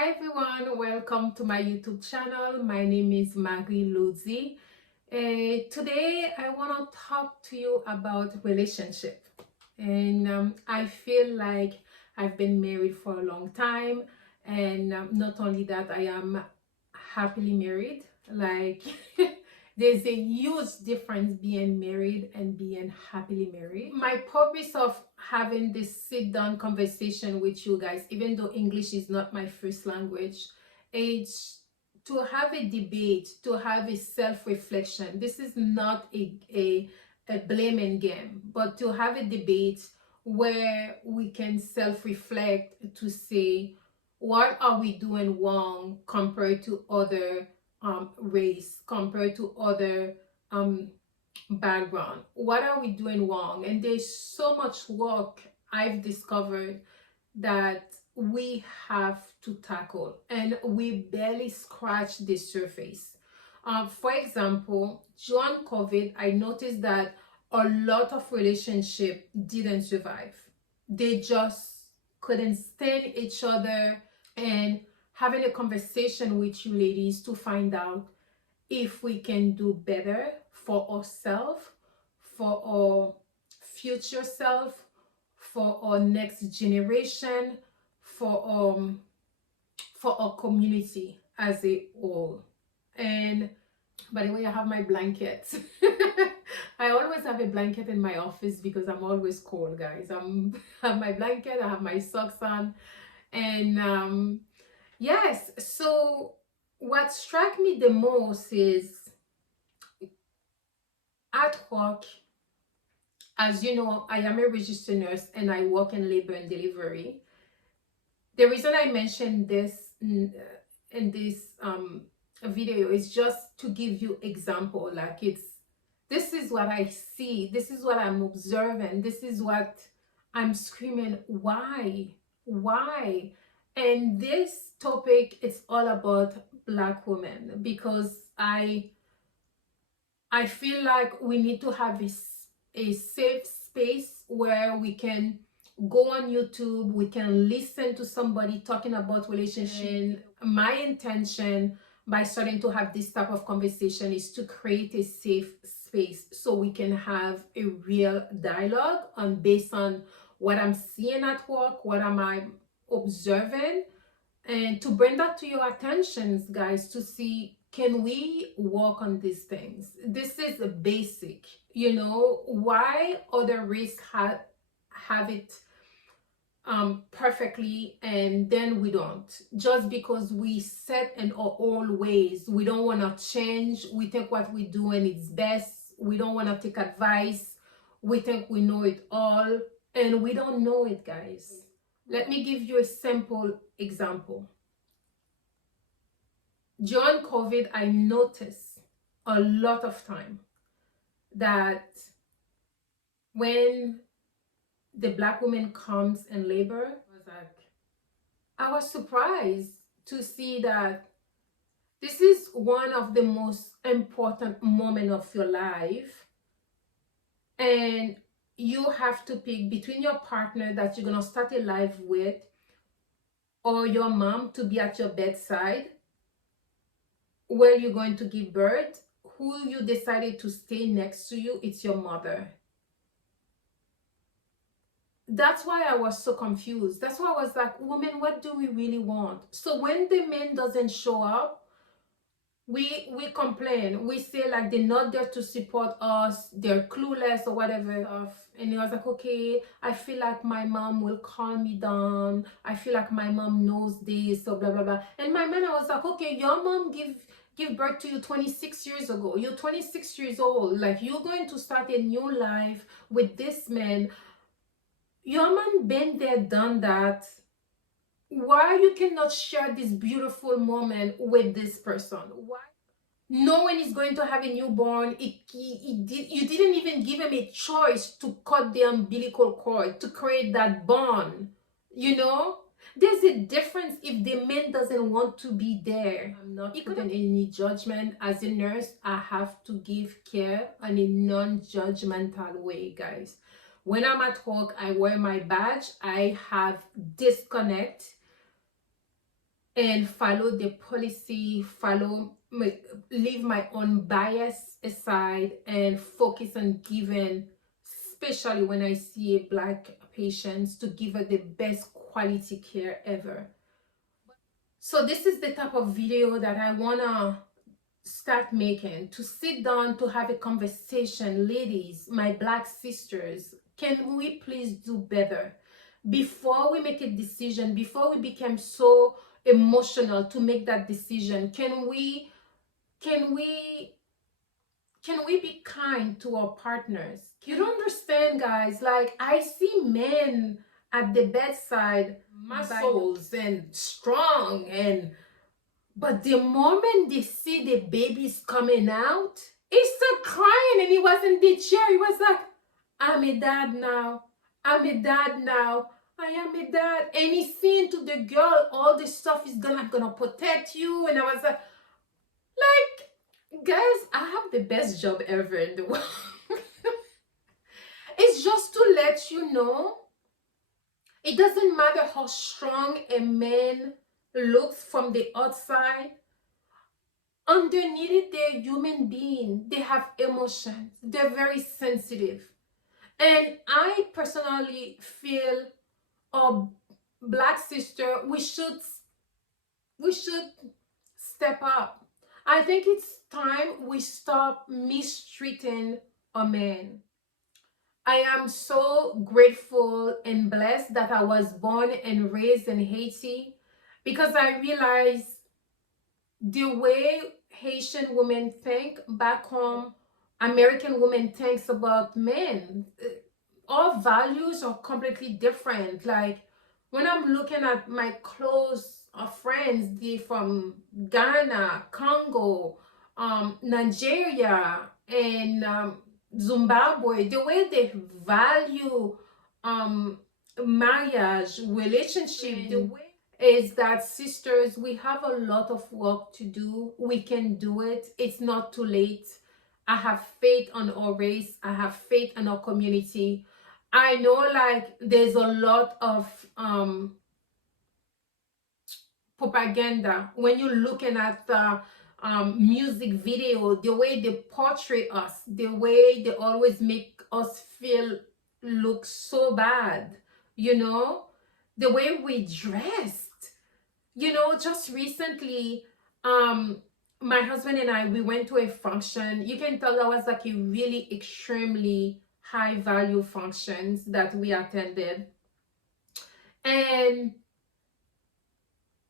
Hi everyone, welcome to my YouTube channel. My name is Marie-Lourdie. Today I want to talk to you about relationship. And I feel like I've been married for a long time, and not only that, I am happily married. Like there's a huge difference being married and being happily married. My purpose of having this sit down conversation with you guys, even though English is not my first language, is to have a debate, to have a self-reflection. This is not a blaming game, but to have a debate where we can self-reflect to say, what are we doing wrong compared to other race, compared to other background? What are we doing wrong? And there's so much work I've discovered that we have to tackle, and we barely scratch the surface. For example, during COVID, I noticed that a lot of relationships didn't survive. They just couldn't stand each other. And having a conversation with you ladies to find out if we can do better for ourselves, for our future self, for our next generation, for our community as a whole. And by the way, I have my blanket. I always have a blanket in my office because I'm always cold, guys. I have my blanket, I have my socks on, and yes. So what struck me the most is at work. As you know, I am a registered nurse and I work in labor and delivery. The reason I mentioned this in this video is just to give you example. Like, this is what I see, this is what I'm observing, this is what I'm screaming, why? And this topic is all about Black women, because I feel like we need to have a safe space where we can go on YouTube, we can listen to somebody talking about relationship. My intention by starting to have this type of conversation is to create a safe space so we can have a real dialogue on based on what I'm seeing at work, what am I observing, and to bring that to your attentions, guys, to see, can we work on these things? This is a basic, why other race have it perfectly and then we don't, just because we set in our old ways. We don't want to change. We think what we do and it's best. We don't want to take advice. We think we know it all, and we don't know it, guys. Let me give you a simple example. During COVID, I noticed a lot of time that when the Black woman comes in labor, I was surprised to see that this is one of the most important moments of your life, and you have to pick between your partner that you're gonna start a life with or your mom to be at your bedside where you're going to give birth. Who you decided to stay next to you, it's your mother. That's why I was so confused. That's why I was like, women, what do we really want? So when the man doesn't show up, we complain. We say like they're not there to support us, they're clueless or whatever. And he was like, okay, I feel like my mom will calm me down. I feel like my mom knows this, or blah blah blah. And my man, I was like, okay, your mom give birth to you 26 years ago. You're 26 years old. Like, you're going to start a new life with this man. Your mom been there, done that. Why you cannot share this beautiful moment with this person? Why? Knowing he's going to have a newborn, you didn't even give him a choice to cut the umbilical cord to create that bond. There's a difference if the man doesn't want to be there. I'm not putting any judgment. As a nurse, I have to give care in a non-judgmental way, guys. When I'm at work, I wear my badge. I have disconnect and follow the policy, leave my own bias aside and focus on giving, especially when I see a Black patient, to give her the best quality care ever. So this is the type of video that I wanna start making, to sit down, to have a conversation. Ladies, my Black sisters, can we please do better? Before we make a decision, before we become so emotional to make that decision, can we be kind to our partners? You don't understand, guys. Like, I see men at the bedside, muscles and strong, but the moment they see the babies coming out, he started crying, and he was in the chair. He was like, I'm a dad now. I'm a dad now. I am a dad. And he's saying to the girl, all this stuff is gonna protect you. And I was like, guys, I have the best job ever in the world. It's just to let you know, it doesn't matter how strong a man looks from the outside. Underneath it, they're a human being. They have emotions. They're very sensitive. And I personally feel, our Black sister, we should step up. I think it's time we stop mistreating a man. I am so grateful and blessed that I was born and raised in Haiti, because I realized the way Haitian women think back home, American women thinks about men. Our values are completely different. Like, when I'm looking at my close friends, they from Ghana, Congo, Nigeria, and Zimbabwe, the way they value marriage, relationship, the way is that, sisters, we have a lot of work to do. We can do it. It's not too late. I have faith on our race. I have faith in our community. I know, like, there's a lot of propaganda when you're looking at the music video, the way they portray us, the way they always make us look so bad, you know, the way we dressed. You know, just recently, my husband and I, we went to a function. You can tell that was like a really extremely high value functions that we attended. And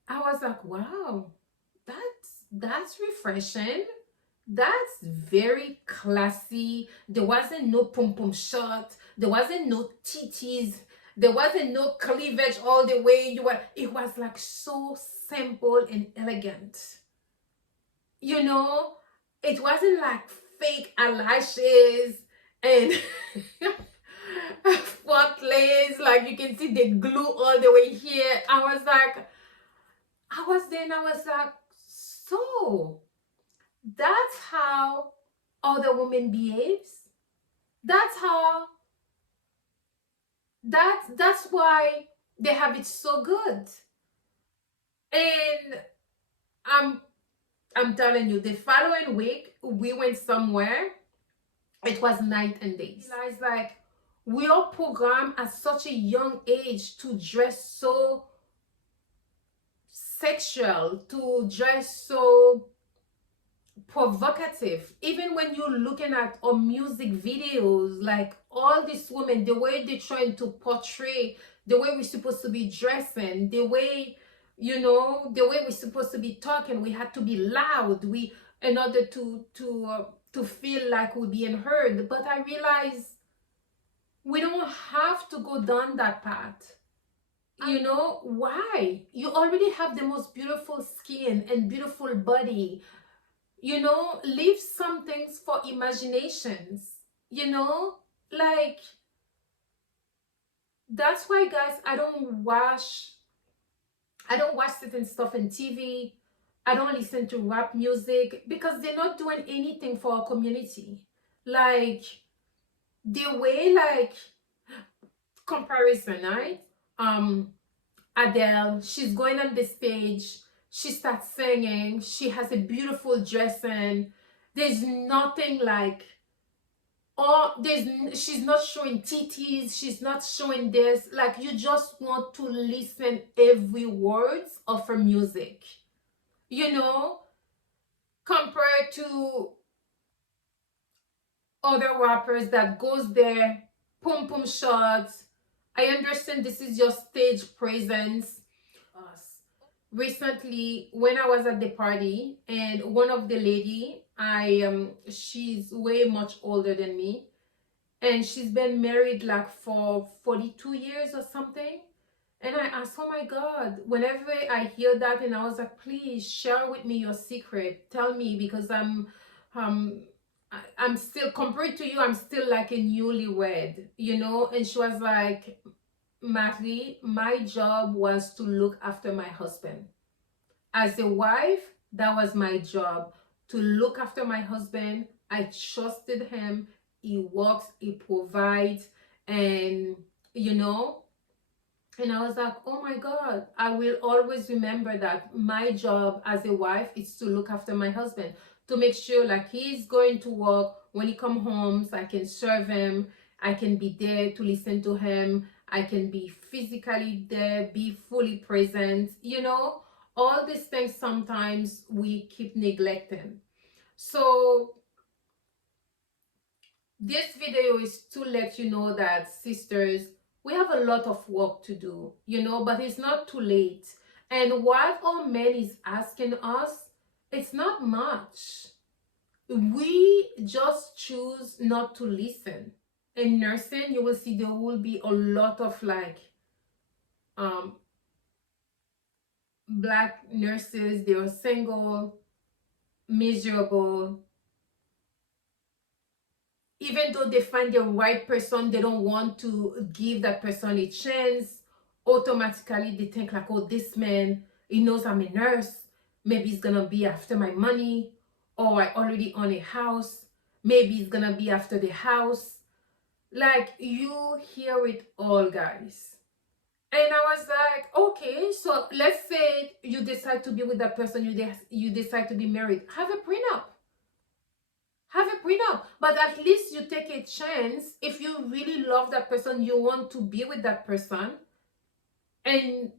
I was like, wow, that's refreshing. That's very classy. There wasn't no pom pom shot. There wasn't no titties. There wasn't no cleavage all the way. It was like so simple and elegant. You know, it wasn't like fake eyelashes and front lace, like you can see the glue all the way here. I was like, so that's how other women behaves. That's why they have it so good. And I'm telling you, the following week we went somewhere. It was night and day. It's like, we are programmed at such a young age to dress so sexual, to dress so provocative. Even when you're looking at our music videos, like, all these women, the way they're trying to portray the way we're supposed to be dressing, the way, you know, the way we're supposed to be talking, we had to be loud, in order to feel like we're being heard. But I realize we don't have to go down that path. You know why? You already have the most beautiful skin and beautiful body. You know, leave some things for imaginations. You know, like, that's why, guys, I don't watch certain stuff on TV. I don't listen to rap music, because they're not doing anything for our community. Like, the way, like, comparison, right? Adele, she's going on the stage She starts singing. She has a beautiful dress and there's nothing like, oh, she's not showing titties, she's not showing this. Like, you just want to listen every words of her music, you know, compared to other rappers that goes there, pum pum shots. I understand this is your stage presence. Us. Recently, when I was at the party, and one of the lady, she's way much older than me, and she's been married like for 42 years or something. And I asked, oh my God, whenever I hear that, and I was like, please share with me your secret. Tell me, because um, I'm still, compared to you, I'm still like a newlywed, you know? And she was like, Marie, my job was to look after my husband. As a wife, that was my job, to look after my husband. I trusted him. He works, he provides, and you know, and I was like, oh my God, I will always remember that my job as a wife is to look after my husband, to make sure like he's going to work, when he comes home, so I can serve him, I can be there to listen to him, I can be physically there, be fully present, you know, all these things sometimes we keep neglecting. So this video is to let you know that, sisters, we have a lot of work to do, you know, but it's not too late. And what our man is asking us, it's not much. We just choose not to listen. In nursing, you will see there will be a lot of like black nurses. They are single, miserable. Even though they find the right person, they don't want to give that person a chance. Automatically they think like, oh, this man, he knows I'm a nurse, maybe he's gonna be after my money, or I already own a house, maybe he's gonna be after the house. Like, you hear it all, guys. And I was like, okay, so let's say you decide to be with that person, you decide to be married, have a prenup. Have a prenup, but at least you take a chance. If you really love that person, you want to be with that person, and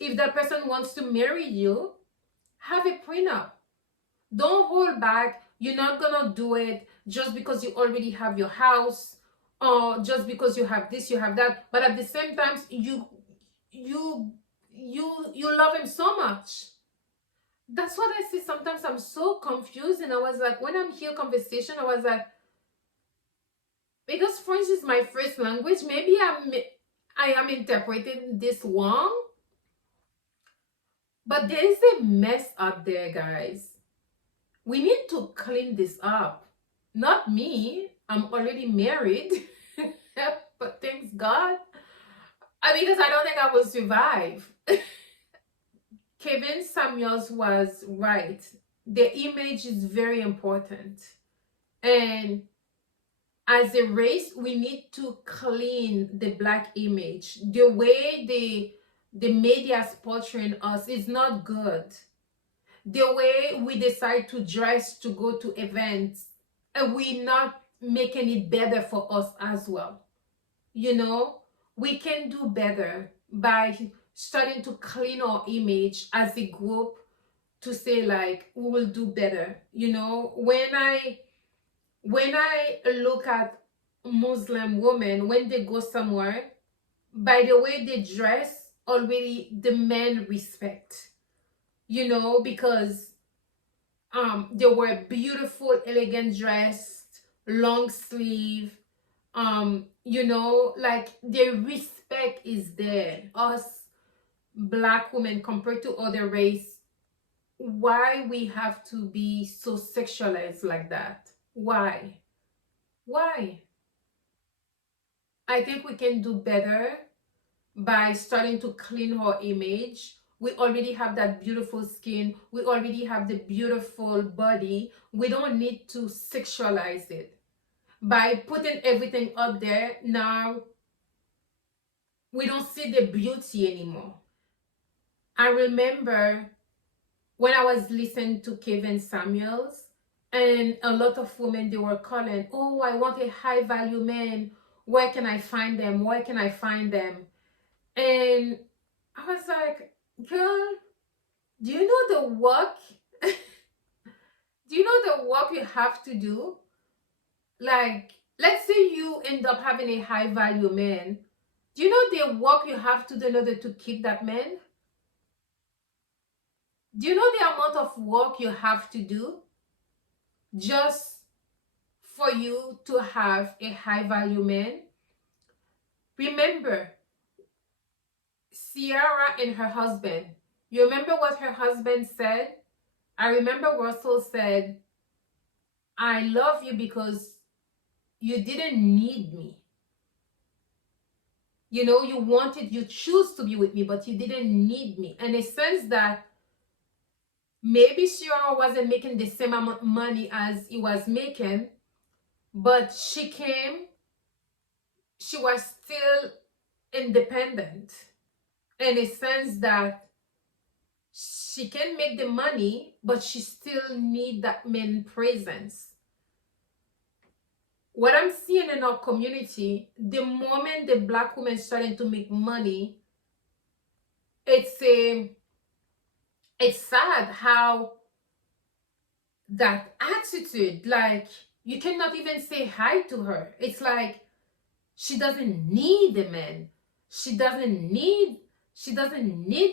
if that person wants to marry you, have a prenup. Don't hold back. You're not gonna do it just because you already have your house, or just because you have this, you have that, but at the same time you love him so much. That's what I see. Sometimes I'm so confused, and I was like, when I'm here conversation, I was like, because French is my first language, maybe I am interpreting this wrong, but there is a mess up there, guys. We need to clean this up. Not me, I'm already married. But thanks God, because I don't think I will survive. Kevin Samuels was right. The image is very important, and as a race, we need to clean the black image. The way the media is portraying us is not good. The way we decide to dress to go to events, and we're not making it better for us as well. You know, we can do better by starting to clean our image as a group, to say like, we will do better. You know, when I look at Muslim women, when they go somewhere, by the way they dress, already the men respect, you know, because they wear beautiful, elegant dress, long sleeve, you know, like the respect is there. Us black women compared to other race, why we have to be so sexualized like that? Why? I think we can do better by starting to clean our image. We already have that beautiful skin, we already have the beautiful body. We don't need to sexualize it by putting everything up there. Now we don't see the beauty anymore. I remember when I was listening to Kevin Samuels, and a lot of women, they were calling, oh, I want a high value man. Where can I find them? Where can I find them? And I was like, girl, do you know the work? Do you know the work you have to do? Like, let's say you end up having a high value man. Do you know the work you have to do in order to keep that man? Do you know the amount of work you have to do just for you to have a high value man? Remember, Sierra and her husband. You remember what her husband said? I remember Russell said, I love you because you didn't need me. You know, you choose to be with me, but you didn't need me. In a sense that maybe Sierra wasn't making the same amount of money as he was making, but she was still independent in a sense that she can make the money, but she still need that man presence. What I'm seeing in our community, the moment the Black woman starting to make money, it's sad how that attitude, like you cannot even say hi to her. It's like she doesn't need a man. She doesn't need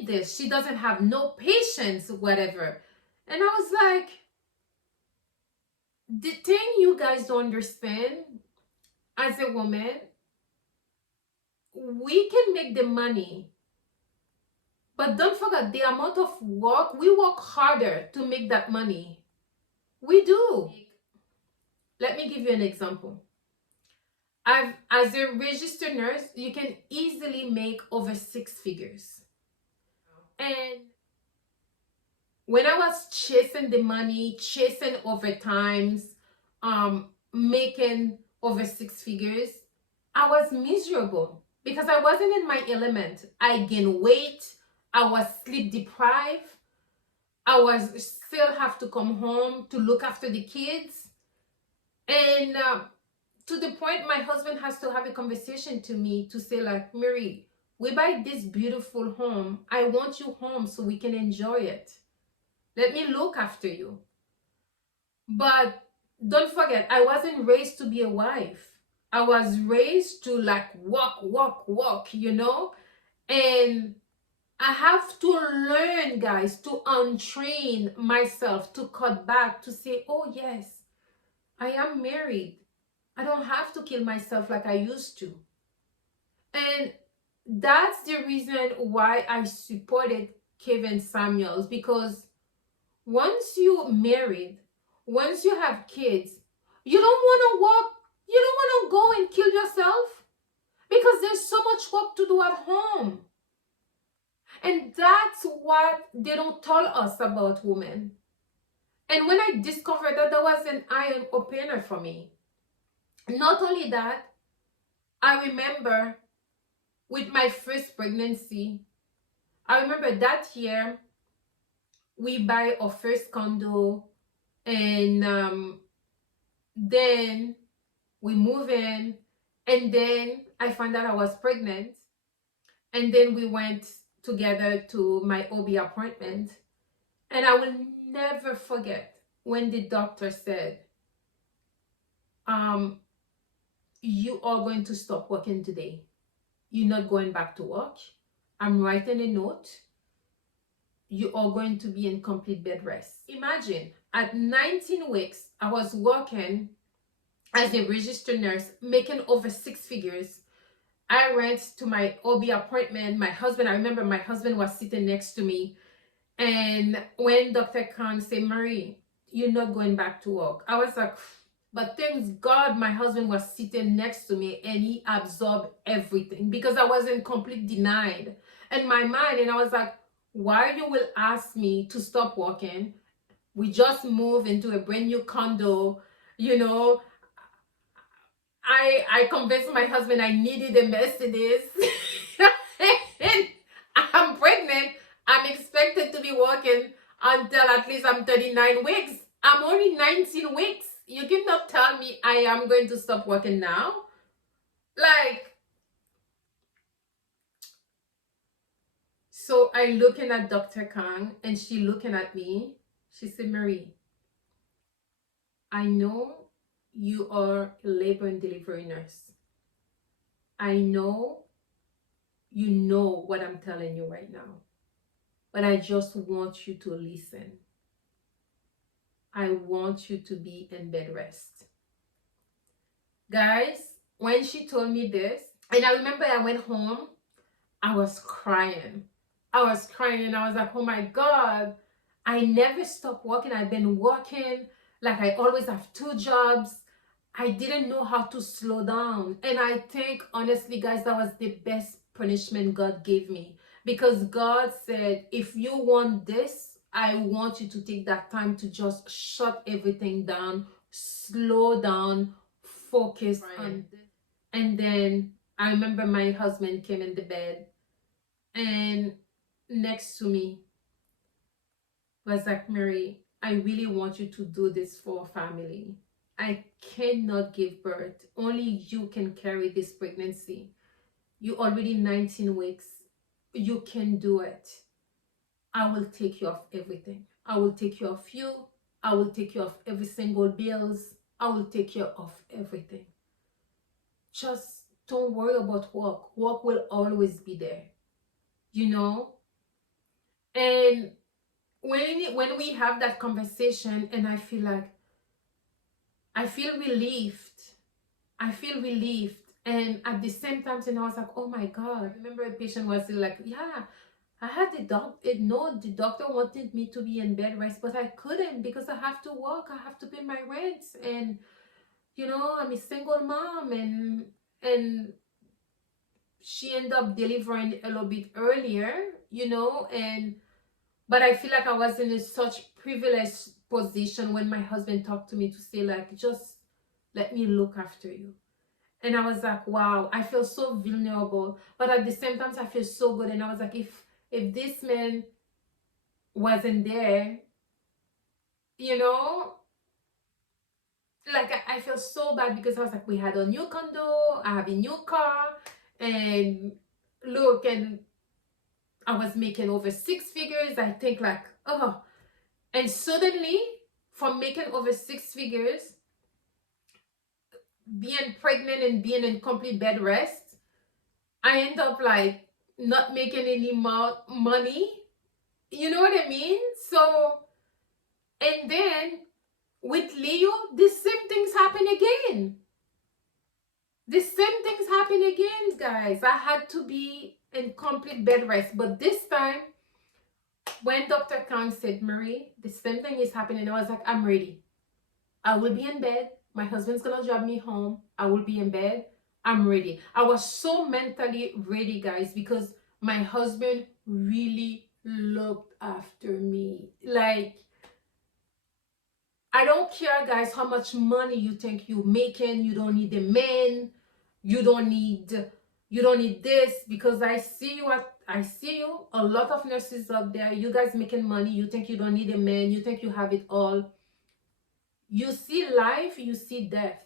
this. She doesn't have no patience, whatever. And I was like, the thing you guys don't understand, as a woman, we can make the money, but don't forget the amount of work. We work harder to make that money. We do. Let me give you an example. As a registered nurse, you can easily make over 6 figures. And when I was chasing the money, chasing overtimes, making over 6 figures, I was miserable because I wasn't in my element. I gained weight. I was sleep deprived. I was still have to come home to look after the kids. And to the point my husband has to have a conversation to me to say like, Marie, we buy this beautiful home. I want you home so we can enjoy it. Let me look after you. But don't forget, I wasn't raised to be a wife. I was raised to like walk, you know? And I have to learn, guys, to untrain myself, to cut back, to say, oh yes, I am married. I don't have to kill myself like I used to. And that's the reason why I supported Kevin Samuels, because once you married, once you have kids, you don't want to walk, you don't want to go and kill yourself because there's so much work to do at home. And that's what they don't tell us about women. And when I discovered that, that was an eye-opener for me. Not only that, I remember with my first pregnancy, I remember that year we buy our first condo, and then we move in, and then I found out I was pregnant, and then we went together to my OB appointment, and I will never forget when the doctor said, you are going to stop working today. You're not going back to work. I'm writing a note. You are going to be in complete bed rest. Imagine, at 19 weeks, I was working as a registered nurse, making over 6 figures. I went to my OB appointment. My husband, I remember my husband was sitting next to me. And when Dr. Khan said, Marie, you're not going back to work, I was like, but thanks God my husband was sitting next to me and he absorbed everything, because I was in complete denied in my mind. And I was like, why you will ask me to stop working? We just moved into a brand new condo, you know. I convinced my husband I needed a Mercedes and I'm pregnant. I'm expected to be working until at least I'm 39 weeks. I'm only 19 weeks. You cannot tell me I am going to stop working now. Like, so I looking at Dr. Kang and she looking at me. She said, Marie, I know you are a labor and delivery nurse. I know you know what I'm telling you right now. But I just want you to listen. I want you to be in bed rest. Guys, when she told me this, and I remember I went home, I was crying. I was crying and I was like, oh my God, I never stopped working. I've been working, like I always have 2 jobs. I didn't know how to slow down. And I think, honestly, guys, that was the best punishment God gave me. Because God said, if you want this, I want you to take that time to just shut everything down, slow down, focus on this. And then I remember my husband came in the bed and next to me was like, Mary, I really want you to do this for a family. I cannot give birth. Only you can carry this pregnancy. You already 19 weeks. You can do it. I will take care of everything. I will take care of you. I will take care of every single bills. I will take care of everything. Just don't worry about work. Work will always be there. You know? And when we have that conversation and I feel relieved. I feel relieved. And at the same time, and I was like, oh my God. I remember a patient was like, yeah, I had the doctor wanted me to be in bed rest, but I couldn't because I have to work. I have to pay my rent. And, you know, I'm a single mom and she ended up delivering a little bit earlier, you know, but I feel like I was in such privileged position when my husband talked to me to say like, just let me look after you. And I was like, wow, I feel so vulnerable. But at the same time, I feel so good. And I was like, if this man wasn't there, you know, like I feel so bad because I was like, we had a new condo, I have a new car, and look, and I was making over 6 figures. I think like, oh, and suddenly from making over 6 figures, being pregnant and being in complete bed rest, I end up like not making any more money. You know what I mean? So, and then with Leo, the same things happen again. The same things happen again, guys. I had to be in complete bed rest. But this time, when Dr. Kang said, Marie, the same thing is happening, I was like, I'm ready. I will be in bed. My husband's gonna drive me home. I will be in bed. I'm ready. I was so mentally ready, guys, because my husband really looked after me. Like, I don't care, guys, how much money you think you're making. You don't need a man. You don't need this, because I see you. A lot of nurses out there, you guys making money. You think you don't need a man. You think you have it all. You see life, you see death.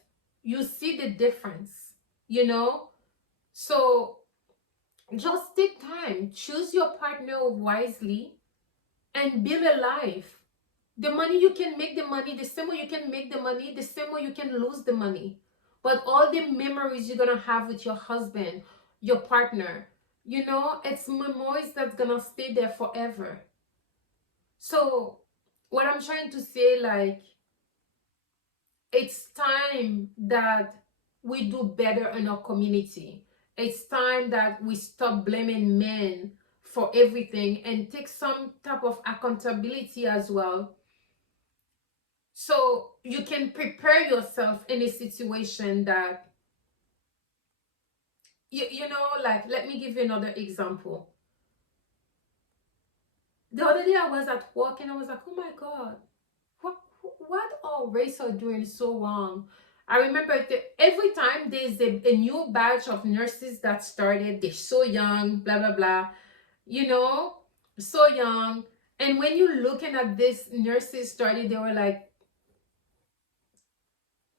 You see the difference, you know? So just take time. Choose your partner wisely and build a life. The money you can make the money, the same way you can make the money, the same way you can lose the money. But all the memories you're going to have with your husband, your partner, you know, it's memories that's going to stay there forever. So what I'm trying to say, like, it's time that we do better in our community. It's time that we stop blaming men for everything and take some type of accountability as well. So you can prepare yourself in a situation that, you know, like, let me give you another example. The other day I was at work and I was like, oh my God, what our race are doing so wrong? I remember every time there's a new batch of nurses that started, they're so young, blah, blah, blah. You know, so young. And when you're looking at this nurses study, they were like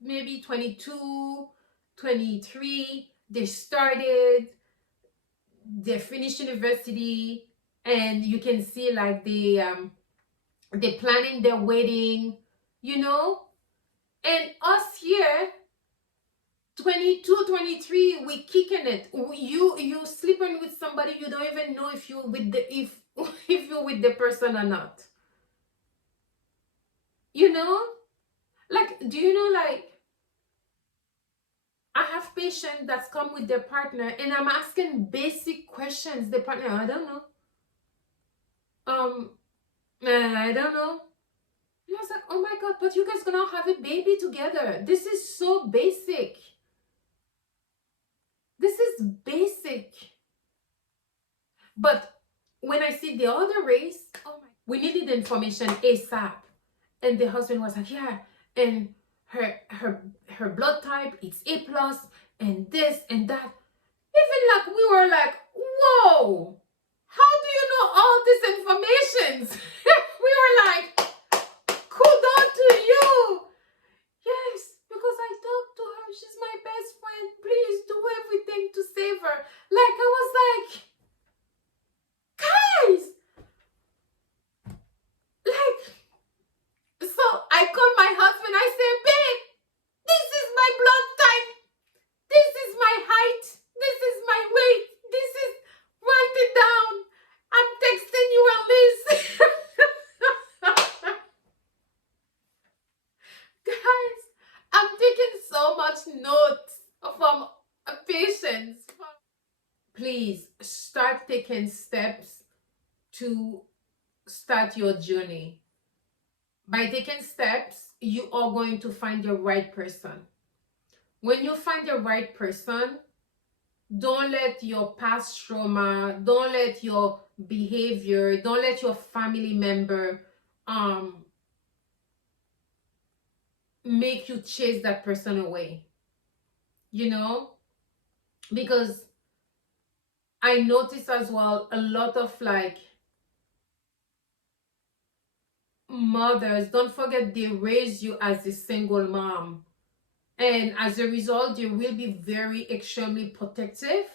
maybe 22, 23. They started, they finished university, and you can see like they planning their wedding, you know. And us here, 22, 23, we kicking it. You sleeping with somebody, you don't even know if you're with the if you're with the person or not, you know. Like, do you know, like, I have patients that's come with their partner, and I'm asking basic questions. The partner, I don't know. I don't know. And I was like, oh my God, but you guys gonna have a baby together. This is so basic. This is basic. But when I see the other race, oh my, we needed information ASAP. And the husband was like, yeah, and her blood type, it's A plus, and this and that. Even like we were like, whoa, how do you know all this information? We were like, kudos to you. Yes, because I talked to her. She's my best friend. Please do everything to save her. Like, I was like, guys, like, so I called my husband. I said, babe, this is my blood type. This is my height. This is my weight. This is, write it down. I'm texting you a list. Guys, I'm taking so much notes from patients. Please start taking steps to start your journey. By taking steps, you are going to find the right person. When you find the right person, don't let your past trauma, don't let your behavior, don't let your family member make you chase that person away. You know? Because I notice as well a lot of like mothers, don't forget they raise you as a single mom. And as a result, they will be very extremely protective.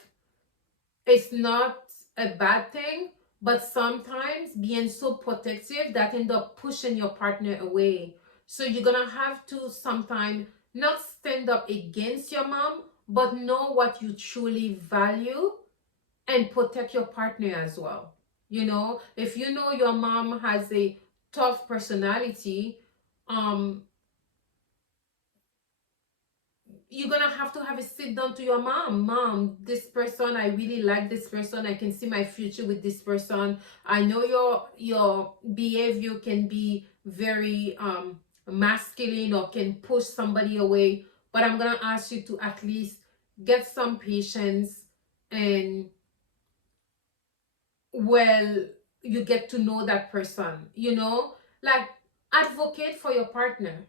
It's not a bad thing, but sometimes being so protective that end up pushing your partner away. So you're gonna have to sometimes not stand up against your mom, but know what you truly value and protect your partner as well. You know, if you know your mom has a tough personality, um you're gonna have a sit down to your mom, this person, I really like this person, I can see my future with this person. I know your behavior can be very masculine or can push somebody away, but I'm gonna ask you to at least get some patience, and well, you get to know that person, you know, like, advocate for your partner.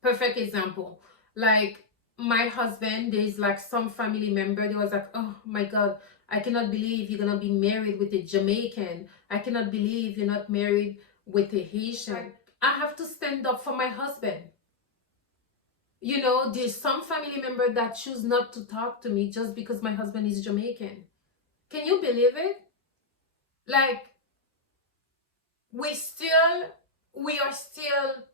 Perfect example, like, my husband, there's like some family member, they was like, oh my God, I cannot believe you're gonna be married with a Jamaican, I cannot believe you're not married with a Haitian. I have to stand up for my husband. You know, there's some family member that choose not to talk to me just because my husband is Jamaican. Can you believe it? Like, we still we are still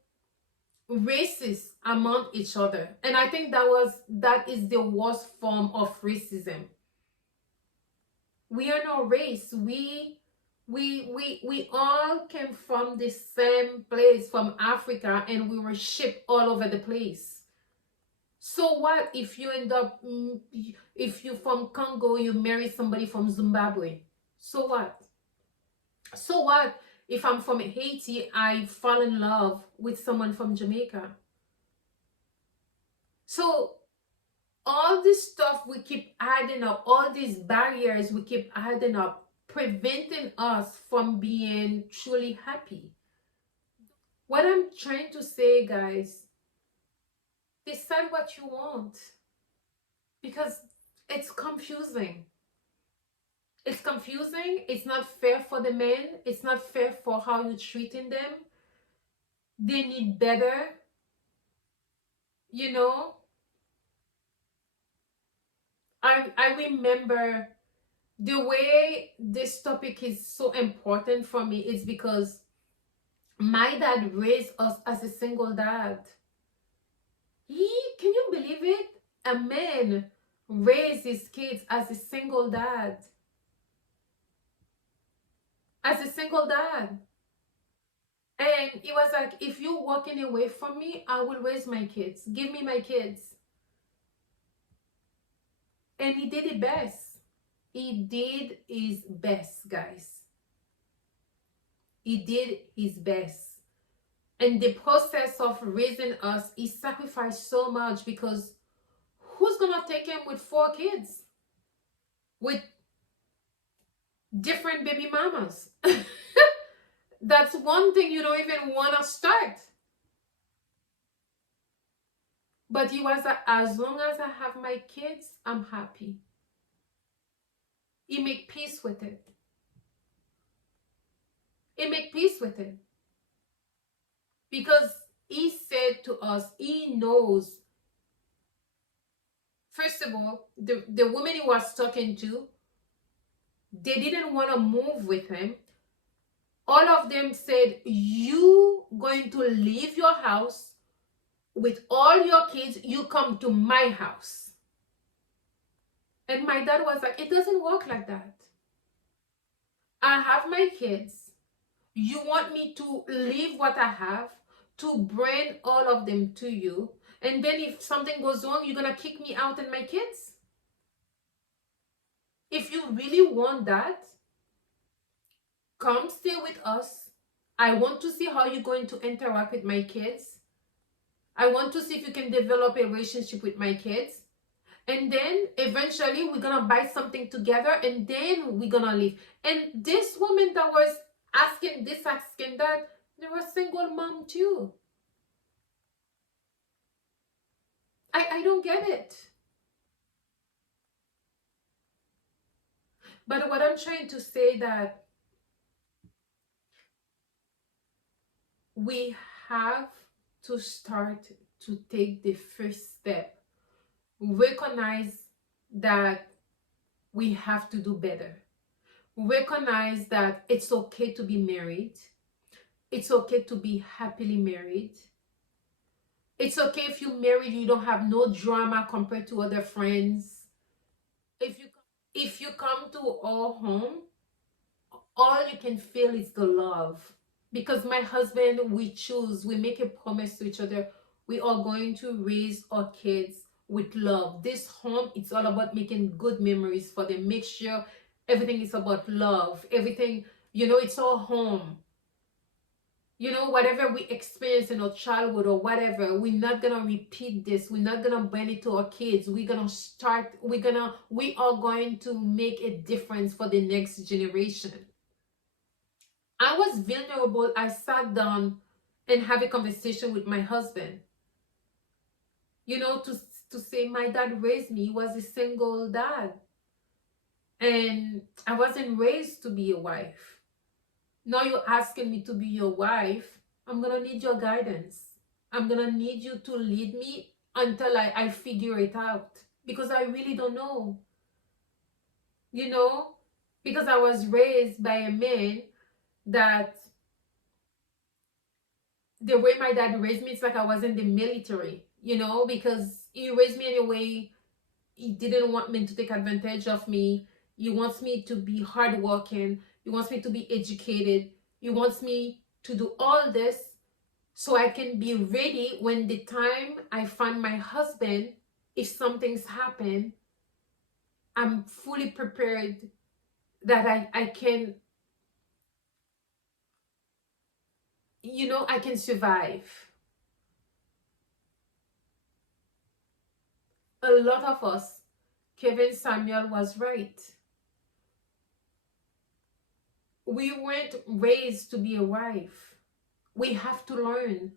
racist among each other, and I think that is the worst form of racism. We are no race. We all came from the same place, from Africa, and we were shipped all over the place. So what if you end up, if you from Congo, you marry somebody from Zimbabwe? So what? So what if I'm from Haiti, I fall in love with someone from Jamaica? So all this stuff we keep adding up, all these barriers we keep adding up, preventing us from being truly happy. What I'm trying to say, guys, decide what you want, because it's confusing. It's confusing. It's not fair for the men. It's not fair for how you're treating them. They need better, you know. I remember the way this topic is so important for me is because my dad raised us as a single dad. Can you believe it? A man raised his kids as a single dad. As a single dad. And it was like, if you're walking away from me, I will raise my kids. Give me my kids. And he did it best. He did his best, guys. He did his best. And the process of raising us, he sacrificed so much, because who's gonna take him with 4 kids? With different baby mamas. That's one thing you don't even wanna start. But he was like, as long as I have my kids, I'm happy. He make peace with it. He make peace with it. Because he said to us, he knows. First of all, the woman he was talking to, they didn't want to move with him. All of them said, you going to leave your house with all your kids, you come to my house. And my dad was like, it doesn't work like that. I have my kids. You want me to leave what I have, to bring all of them to you, and then if something goes wrong, you're gonna kick me out and my kids? If you really want that, come stay with us. I want to see how you're going to interact with my kids. I want to see if you can develop a relationship with my kids. And then eventually we're gonna buy something together, and then we're gonna leave. And this woman that was asking this, asking that, they were single mom too. I don't get it. But what I'm trying to say, that we have to start to take the first step. Recognize that we have to do better. Recognize that it's okay to be married. It's okay to be happily married. It's okay if you married, you don't have no drama compared to other friends. If you come to our home, all you can feel is the love. Because my husband, we make a promise to each other, we are going to raise our kids with love. This home, it's all about making good memories for them. Make sure everything is about love. Everything, it's our home. Whatever we experience in our childhood or whatever, we're not gonna repeat this. We're not gonna bring it to our kids. We are going to make a difference for the next generation. I was vulnerable. I sat down and have a conversation with my husband. To say my dad raised me. He was a single dad. And I wasn't raised to be a wife. Now you're asking me to be your wife. I'm going to need your guidance. I'm going to need you to lead me until I figure it out. Because I really don't know. Because I was raised by a man that the way my dad raised me, it's like I was in the military, because he raised me in a way he didn't want me to take advantage of me. He wants me to be hardworking. He wants me to be educated. He wants me to do all this so I can be ready when the time I find my husband. If something's happened, I'm fully prepared, that I can, I can survive. A lot of us, Kevin Samuel was right. We weren't raised to be a wife. We have to learn.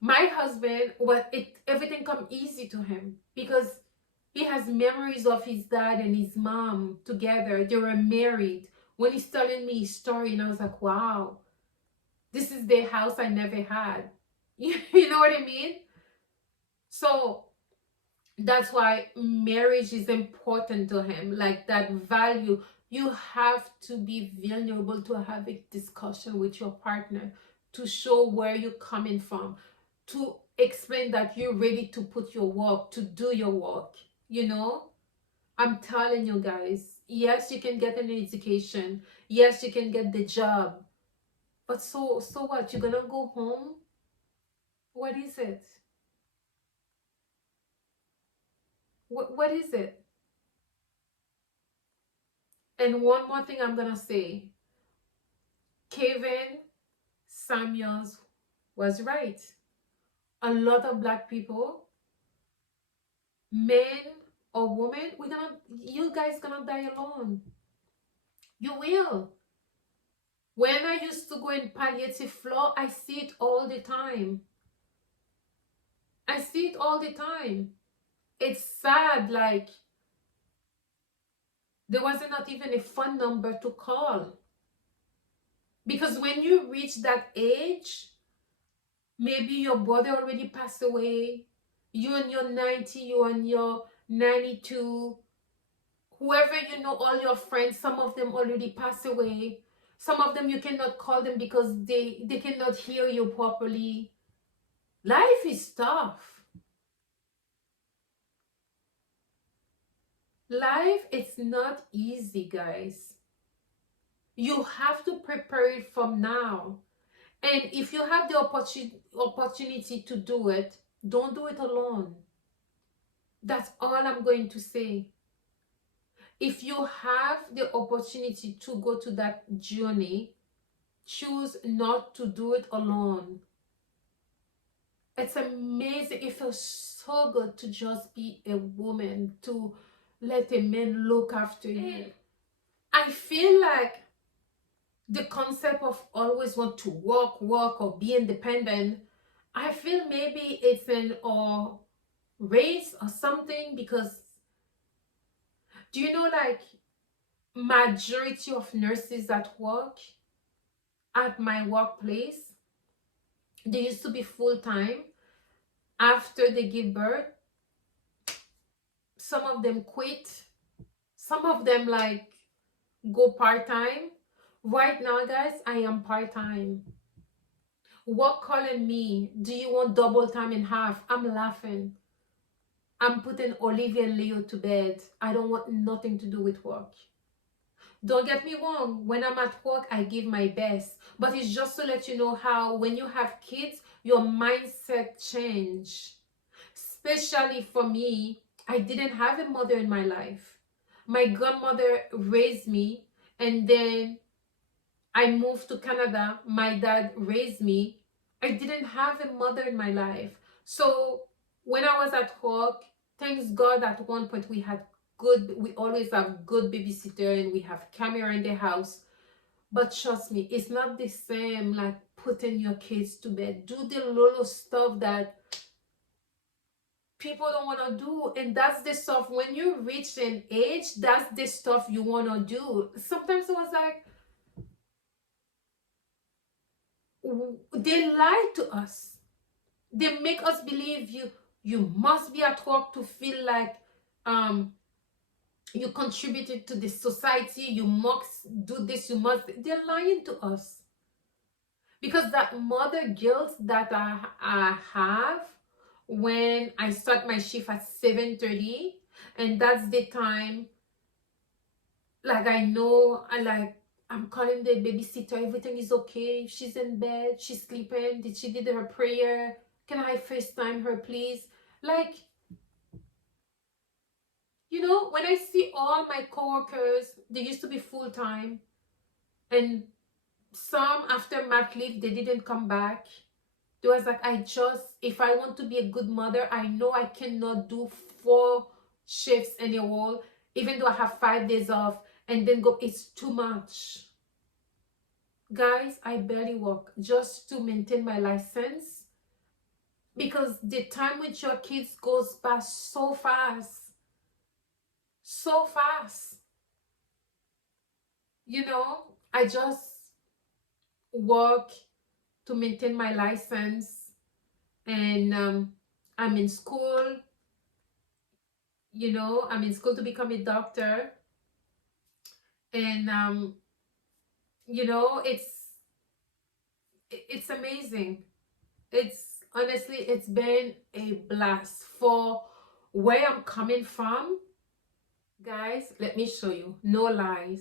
My husband, everything come easy to him because He has memories of his dad and his mom together. They were married. When he's telling me his story, and I was like, wow, this is the house I never had. You know what I mean? So that's why marriage is important to him, like that value. You have to be vulnerable to have a discussion with your partner, to show where you're coming from, to explain that you're ready to put your work, to do your work. You know, I'm telling you guys, yes, you can get an education, yes, you can get the job, but so what? You're gonna go home? What is it? What is it? And one more thing I'm gonna say, Kevin Samuels was right. A lot of black people, men or women, you guys gonna die alone. You will. When I used to go in palliative floor, I see it all the time. I see it all the time. It's sad, like there wasn't not even a phone number to call. Because when you reach that age, maybe your brother already passed away, you and your 90, you and your 92, whoever, you know, all your friends, some of them already passed away. Some of them you cannot call them because they cannot hear you properly. Life is tough. Life is not easy, guys. You have to prepare it from now. And if you have the opportunity to do it, don't do it alone. That's all I'm going to say. If you have the opportunity to go to that journey, choose not to do it alone. It's amazing. It feels so good to just be a woman, to let a man look after you. I feel like the concept of always want to work or be independent, I feel maybe it's in our race or something, because do you know, like, majority of nurses at work, at my workplace, they used to be full-time. After they give birth, some of them quit, some of them like go part-time. Right now, guys, I am part-time. Work calling me, do you want double time and half? I'm laughing. I'm putting Olivia and Leo to bed. I don't want nothing to do with work. Don't get me wrong, when I'm at work, I give my best. But it's just to let you know how when you have kids, your mindset change. Especially for me, I didn't have a mother in my life. My grandmother raised me, and then I moved to Canada. My dad raised me. I didn't have a mother in my life. So when I was at work, thanks God at one point we always have good babysitter and we have camera in the house. But trust me, it's not the same like putting your kids to bed. Do the little stuff that people don't want to do, and that's the stuff when you reach an age, that's the stuff you want to do. Sometimes it was like, they lie to us. They make us believe you must be at work to feel like you contributed to the society, you must do this, you must. They're lying to us, because that mother guilt that I have when I start my shift at 7:30, and that's the time, like, I know, I'm calling the babysitter, everything is okay, she's in bed, she's sleeping, did she did her prayer, can I FaceTime her please? Like, you know, when I see all my coworkers, they used to be full-time, and some after mat leave, they didn't come back. They was like, if I want to be a good mother, I know I cannot do 4 shifts in a row, even though I have 5 days off, and then go, it's too much. Guys, I barely work just to maintain my license, because the time with your kids goes past so fast. so fast. I just work to maintain my license, and I'm in school. I'm in school to become a doctor, and it's amazing. It's honestly, it's been a blast. For where I'm coming from, guys, let me show you. No lies.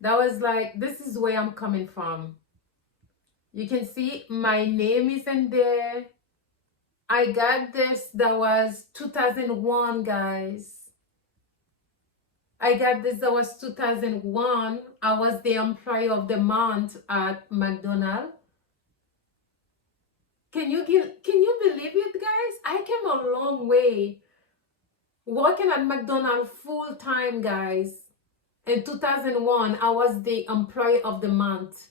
That was like, this is where I'm coming from. You can see my name is in there. I got this, that was 2001, guys. I got this, that was 2001. I was the employee of the month at McDonald's. Can you believe it, guys? I came a long way working at McDonald's full time, guys. In 2001, I was the employee of the month.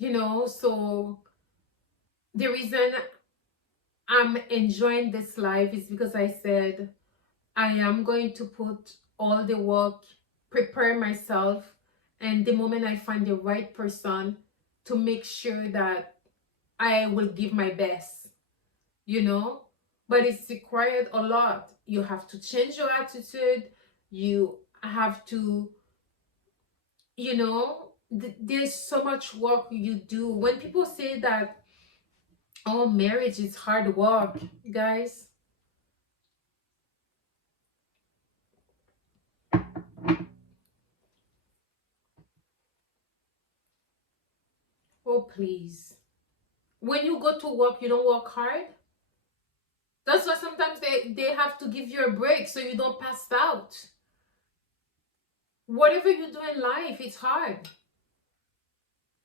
So the reason I'm enjoying this life is because I said I am going to put all the work, prepare myself, and the moment I find the right person, to make sure that I will give my best, but it's required a lot. You have to change your attitude. You have to, there's so much work you do. When people say that, oh, marriage is hard work, guys, oh, please. When you go to work, you don't work hard. That's why sometimes they have to give you a break so you don't pass out. Whatever you do in life, it's hard.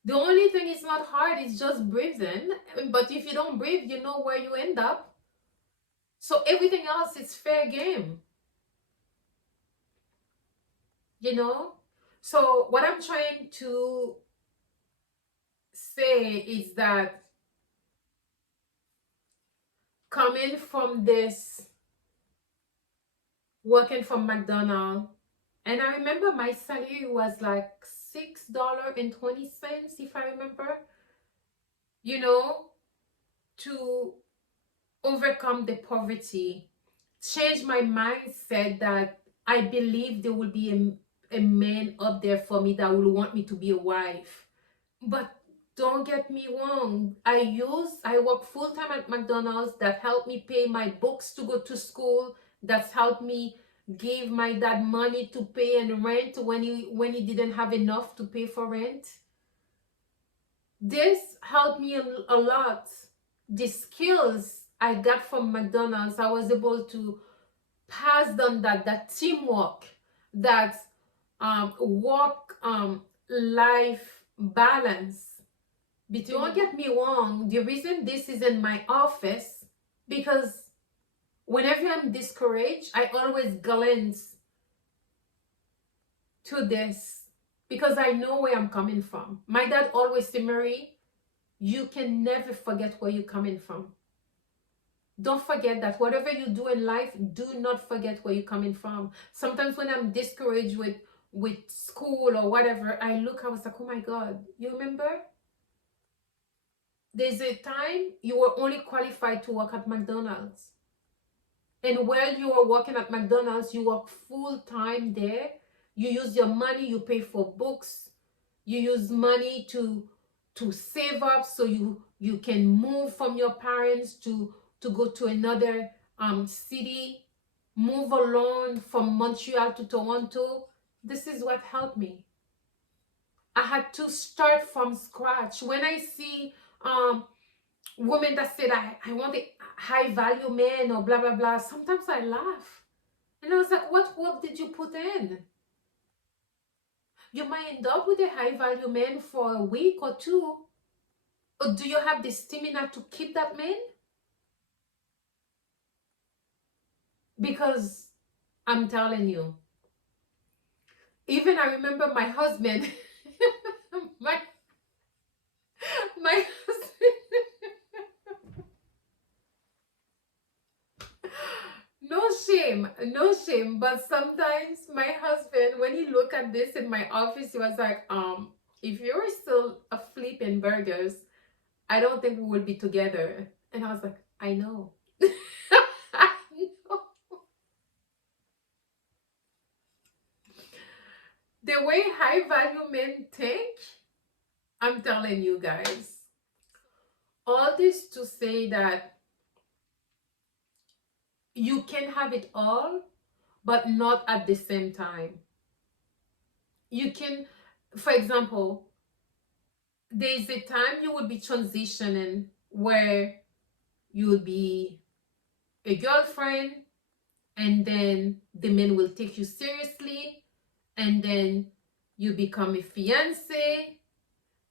The only thing is not hard is just breathing. But if you don't breathe, you know where you end up. So everything else is fair game. So what I'm trying to say is that coming from this, working from McDonald's, and I remember my salary was like $6.20, if I remember, to overcome the poverty, change my mindset that I believe there will be a man up there for me that will want me to be a wife. But don't get me wrong, I work full-time at McDonald's. That helped me pay my books to go to school. That's helped me give my dad money to pay and rent when he didn't have enough to pay for rent. This helped me a lot. The skills I got from McDonald's, I was able to pass on that teamwork, that work life balance. But don't get me wrong, the reason this is in my office, because whenever I'm discouraged, I always glance to this, because I know where I'm coming from. My dad always said, Marie, you can never forget where you're coming from. Don't forget that. Whatever you do in life, do not forget where you're coming from. Sometimes when I'm discouraged with school or whatever, I was like, oh my God, you remember? There's a time you were only qualified to work at McDonald's. And while you were working at McDonald's, you work full time there. You use your money, you pay for books. You use money to save up so you can move from your parents to go to another city, move alone from Montreal to Toronto. This is what helped me. I had to start from scratch. When I see women that said, I want a high value man or blah, blah, blah, sometimes I laugh. And I was like, what work did you put in? You might end up with a high value man for a week or two. Or do you have the stamina to keep that man? Because I'm telling you, even I remember my husband, my husband, no shame. shame, no shame. But sometimes my husband, when he look at this in my office, he was like, if you were still flipping burgers, I don't think we would be together. And I was like, I know. I know. The way high value men think, I'm telling you guys. All this to say that you can have it all, but not at the same time. You can, for example, there's a time you would be transitioning where you will be a girlfriend, and then the men will take you seriously, and then you become a fiance,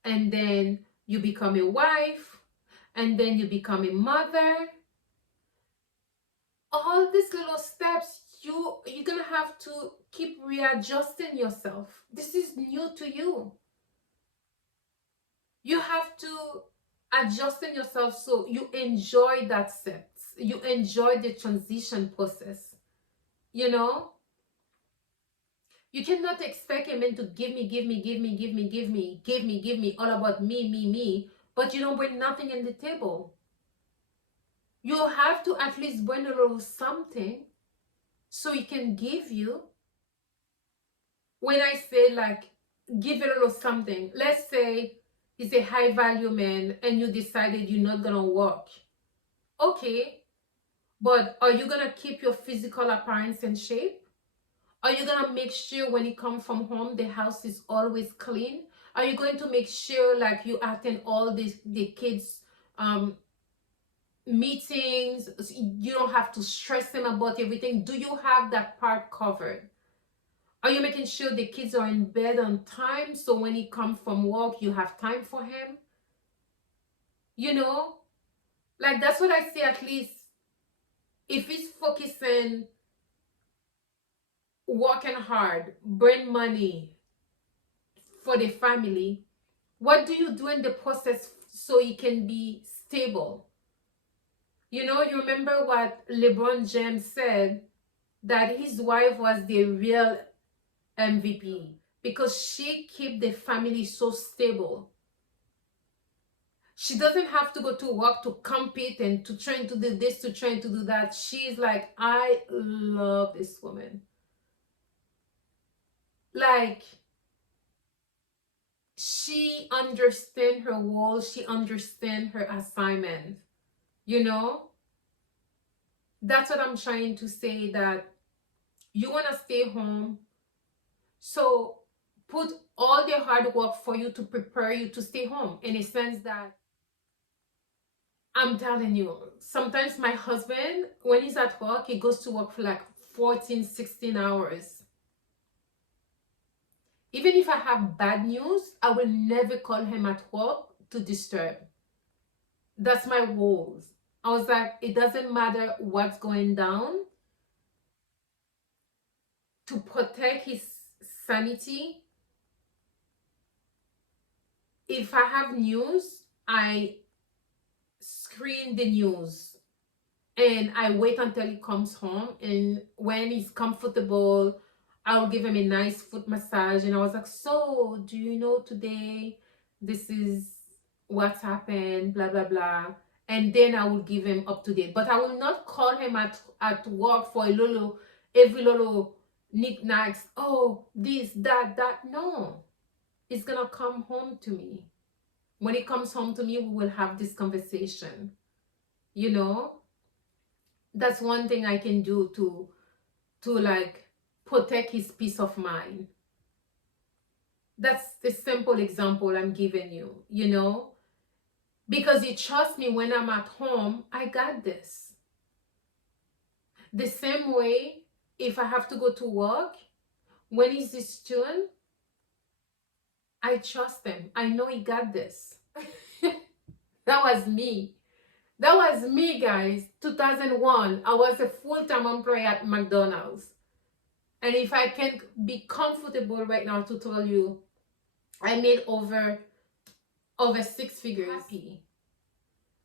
and then you become a wife, and then you become a mother. All these little steps, you're gonna have to keep readjusting yourself. This is new to you. You have to adjusting yourself so you enjoy that steps. You enjoy the transition process. You know, you cannot expect a man to give me all about me, but you don't bring nothing in the table. You have to at least bring a little something so he can give you. When I say like give a little something, let's say he's a high value man and you decided you're not gonna work. Okay, but are you gonna keep your physical appearance in shape? Are you gonna make sure when you come from home the house is always clean? Are you going to make sure like you attend all the kids meetings? You don't have to stress them about everything. Do you have that part covered? Are you making sure the kids are in bed on time so when he comes from work you have time for him? You know, like that's what I say. At least if he's focusing, working hard, bring money for the family, what do you do in the process so he can be stable? You know, you remember what LeBron James said, that his wife was the real MVP because she kept the family so stable. She doesn't have to go to work to compete and to try to do this, to try to do that. She's like, I love this woman. Like, she understands her role, she understands her assignment. You know, that's what I'm trying to say, that you want to stay home, so put all the hard work for you to prepare you to stay home, in a sense that I'm telling you, sometimes my husband, when he's at work, he goes to work for like 14, 16 hours. Even if I have bad news, I will never call him at work to disturb. That's my rules. I was like, it doesn't matter what's going down. To protect his sanity, if I have news, I screen the news and I wait until he comes home, and when he's comfortable, I'll give him a nice foot massage. And I was like, so do you know today this is what's happened, blah blah blah, and then I will give him up to date. But I will not call him at work for every little knickknacks, oh this that. No, it's gonna come home to me. When it comes home to me, we will have this conversation. You know, that's one thing I can do to like protect his peace of mind. That's the simple example I'm giving you, you know, because he trusts me. When I'm at home, I got this. The same way, if I have to go to work, when he's a student, I trust him. I know he got this. That was me. That was me, guys. 2001, I was a full-time employee at McDonald's. And if I can be comfortable right now to tell you, I made over 6 figures. Happy.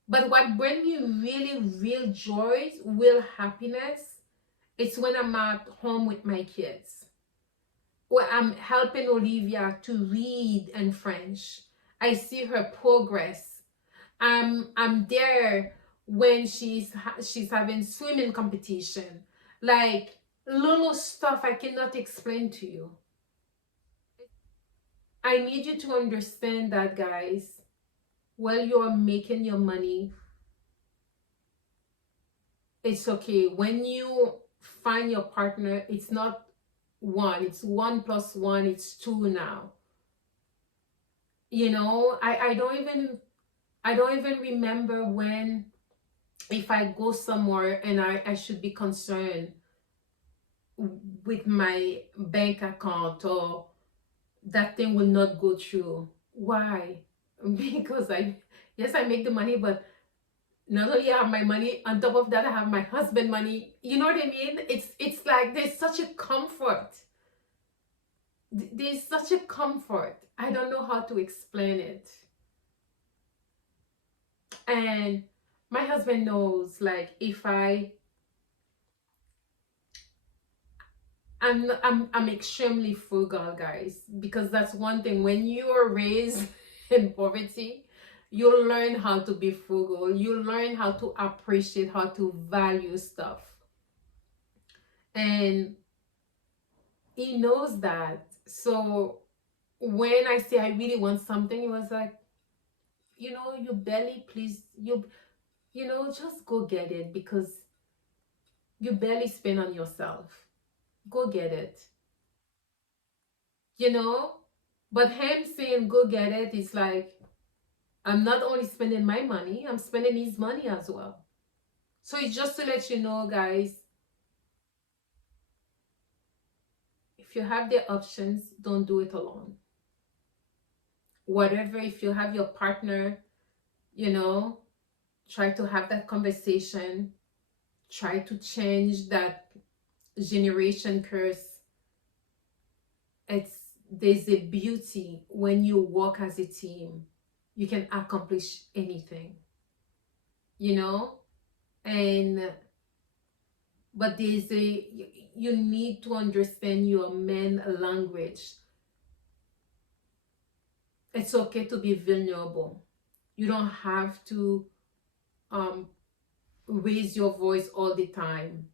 But what brings me really real joy, real happiness, It's when I'm at home with my kids, where I'm helping Olivia to read in French. I see her progress. I'm there when she's having swimming competition. Like little stuff I cannot explain to you. I need you to understand that, guys. While you're making your money, it's okay. When you find your partner, it's not one, it's 1 + 1, it's two now. You know, I don't even remember when, if I go somewhere and I should be concerned with my bank account, or that thing will not go through. Why? Because yes, I make the money, but not only I have my money, on top of that I have my husband money. You know what I mean? It's like there's such a comfort. There's such a comfort. I don't know how to explain it. And my husband knows, like, if I'm extremely frugal, guys, because that's one thing. When you are raised in poverty, you'll learn how to be frugal. You'll learn how to appreciate, how to value stuff. And he knows that. So when I say I really want something, he was like, you know, you barely, please, you know, just go get it, because you barely spend on yourself. Go get it. You know? But him saying go get it is like, I'm not only spending my money, I'm spending his money as well. So it's just to let you know, guys, if you have the options, don't do it alone. Whatever, if you have your partner, you know, try to have that conversation. Try to change that generation curse. There's a beauty when you work as a team. You can accomplish anything, you know. And but you need to understand your man language. It's okay to be vulnerable. You don't have to raise your voice all the time.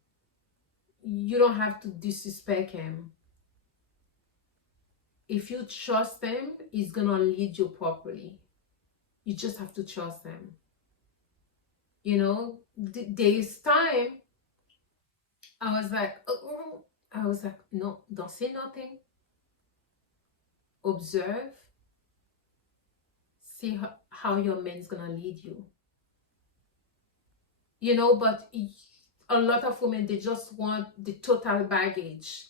You don't have to disrespect him. If you trust him, he's gonna lead you properly. You just have to trust him. You know, there's time I was like, no, don't say nothing. Observe. See how your man's gonna lead you. You know, but a lot of women, they just want the total baggage.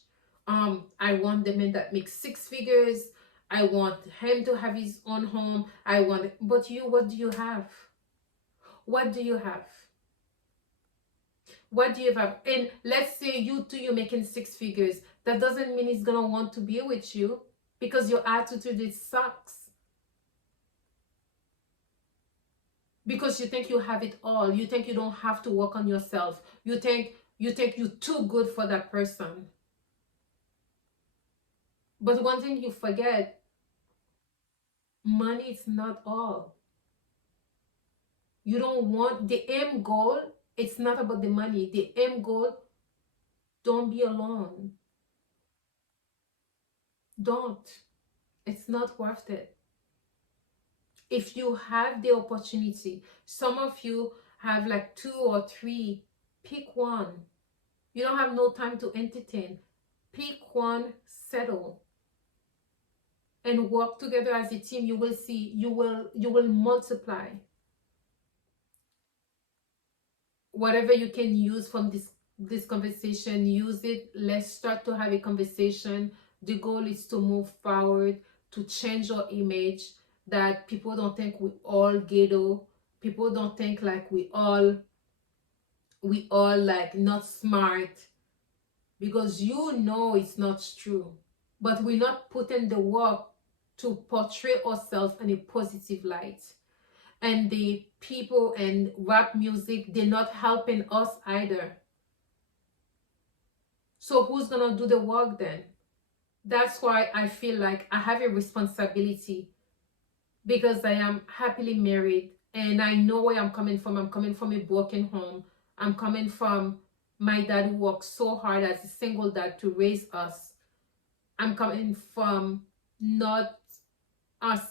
I want the man that makes 6 figures. I want him to have his own home. But you, what do you have? What do you have? What do you have? And let's say you two, you're making 6 figures. That doesn't mean he's gonna want to be with you, because your attitude, it sucks. Because you think you have it all. You think you don't have to work on yourself. You think you're too good for that person. But one thing you forget, money is not all. You don't want the end goal. It's not about the money. The end goal, don't be alone. Don't. It's not worth it. If you have the opportunity, some of you have like 2 or 3, pick one. You don't have no time to entertain. Pick one, settle, and work together as a team. You will see, you will multiply. Whatever you can use from this conversation, use it. Let's start to have a conversation. The goal is to move forward, to change our image, that people don't think we all ghetto. People don't think like we all like not smart, because you know it's not true. But we're not putting the work to portray ourselves in a positive light. And the people and rap music, they're not helping us either. So who's gonna do the work then? That's why I feel like I have a responsibility, because I am happily married and I know where I'm coming from. I'm coming from a broken home. I'm coming from my dad who worked so hard as a single dad to raise us. I'm coming from not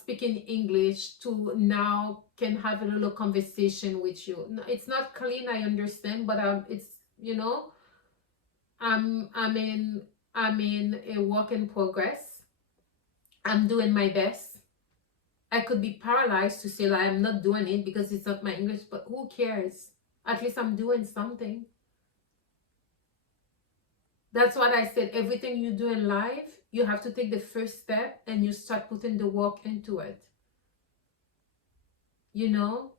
speaking English to now can have a little conversation with you. It's not clean, I understand, but it's, you know, I'm in a work in progress. I'm doing my best. I could be paralyzed to say that I'm not doing it because it's not my English, but who cares? At least I'm doing something. That's what I said. Everything you do in life, you have to take the first step and you start putting the work into it. You know,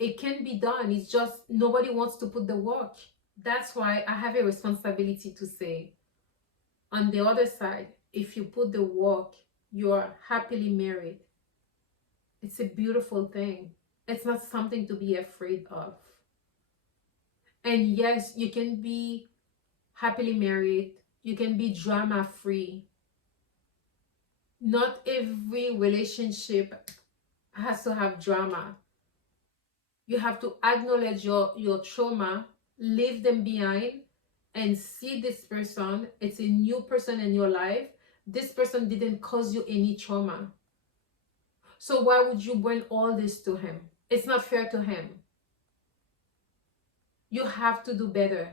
it can be done. It's just nobody wants to put the work. That's why I have a responsibility to say, on the other side, if you put the work, you are happily married. It's a beautiful thing. It's not something to be afraid of. And yes, you can be happily married. You can be drama free. Not every relationship has to have drama. You have to acknowledge your trauma, leave them behind, and see this person. It's a new person in your life. This person didn't cause you any trauma. So why would you bring all this to him? It's not fair to him. You have to do better.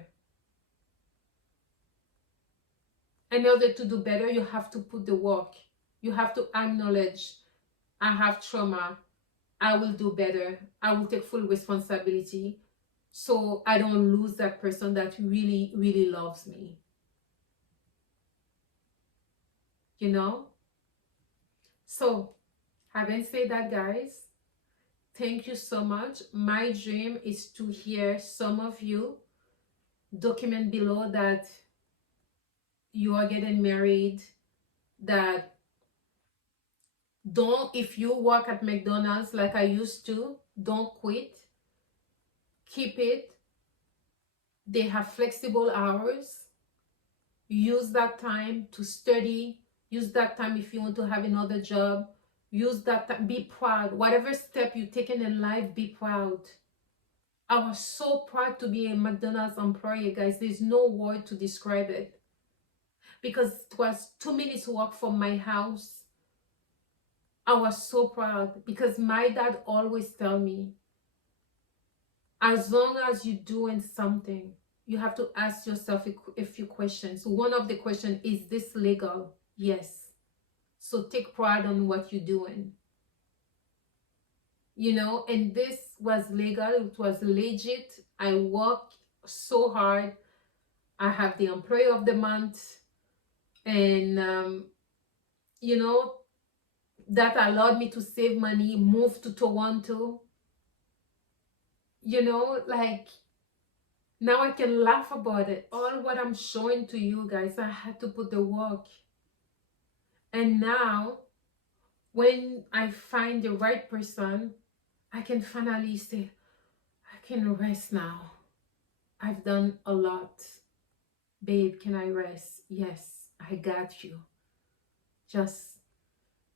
In order to do better, you have to put the work. You have to acknowledge, I have trauma. I will do better. I will take full responsibility so I don't lose that person that really, really loves me. You know? So, having said that, guys, thank you so much. My dream is to hear some of you document below that you are getting married, that don't, if you work at McDonald's like I used to, don't quit. Keep it. They have flexible hours. Use that time to study. Use that time if you want to have another job. Use that time. Be proud. Whatever step you've taken in life, be proud. I was so proud to be a McDonald's employee, guys. There's no word to describe it. Because it was 2 minutes walk from my house. I was so proud because my dad always tell me, as long as you're doing something, you have to ask yourself a few questions. One of the questions, is this legal? Yes. So take pride on what you're doing. You know, and this was legal. It was legit. I worked so hard. I have the employee of the month. And, you know, that allowed me to save money, move to Toronto. You know, like, now I can laugh about it. All what I'm showing to you guys, I had to put the work. And now, when I find the right person, I can finally say, I can rest now. I've done a lot. Babe, can I rest? Yes, I got you. Just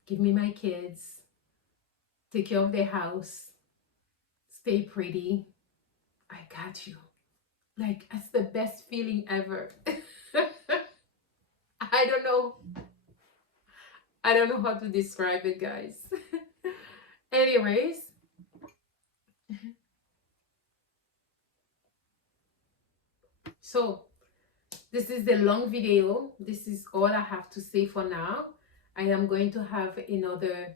give me my kids. Take care of the house. Stay pretty. I got you. Like, that's the best feeling ever. I don't know. I don't know how to describe it, guys. Anyways. So, this is the long video. This is all I have to say for now. I am going to have another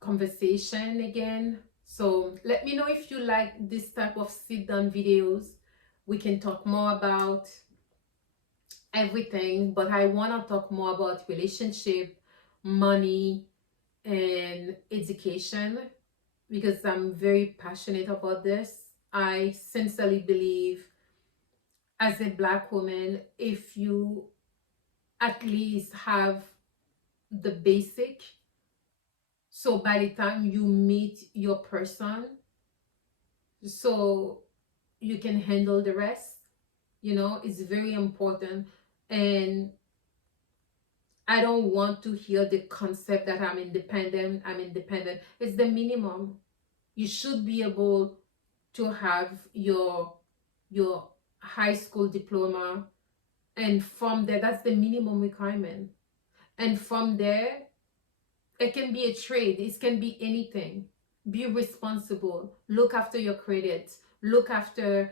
conversation again. So, let me know if you like this type of sit-down videos. We can talk more about everything, but I want to talk more about relationship, money, and education, because I'm very passionate about this. I sincerely believe, as a Black woman, if you at least have the basic, so by the time you meet your person, so you can handle the rest. You know, it's very important. And I don't want to hear the concept that I'm independent. I'm independent. It's the minimum. You should be able to have your high school diploma, and from there, that's the minimum requirement. And from there, it can be a trade. It can be anything. Be responsible. Look after your credit. Look after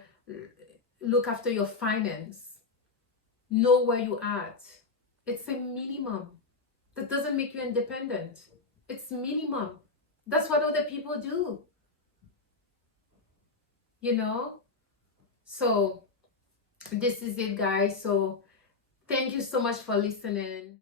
your finance. Know where you at. It's a minimum. That doesn't make you independent. It's minimum. That's what other people do. You know? So this is it, guys. So thank you so much for listening.